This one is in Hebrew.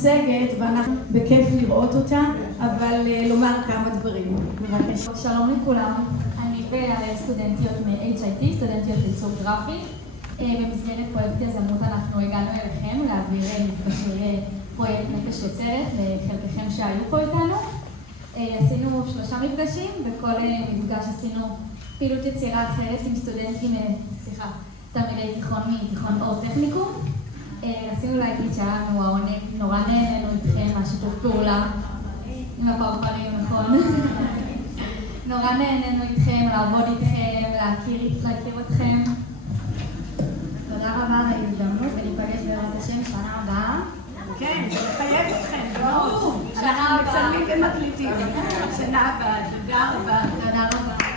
מצגת ואנחנו בכיף לראות אותה, אבל לומר כמה דברים. שלום לכולם, אני וסטודנטיות מ-HIT, סטודנטיות לעיצוב גרפי. במסגרת פרויקט יזמות אנחנו הגענו אליכם להעביר מפגשי פרויקט נפש יוצרת לחלקכם שהיו פה איתנו. עשינו 3 מפגשים, בכל מפגש עשינו פעילות יצירה אחרת עם סטודנטים, תלמידי תיכון מתיכון אור טכניקום. רצינו להגיד שלנו העונג, נורא נהנינו איתכם, השיתוף פעולה עם הפרפרים, נכון? נורא נהנינו איתכם, לעבוד איתכם, להכיר אתכם. תודה רבה על ההזדמנות וניפגש בעזרת השם שנה הבאה. כן, זה מחייב אתכם, ברור. שנה הבאה. מצלמים ומקליטים. שנה הבאה, תודה רבה. תודה רבה.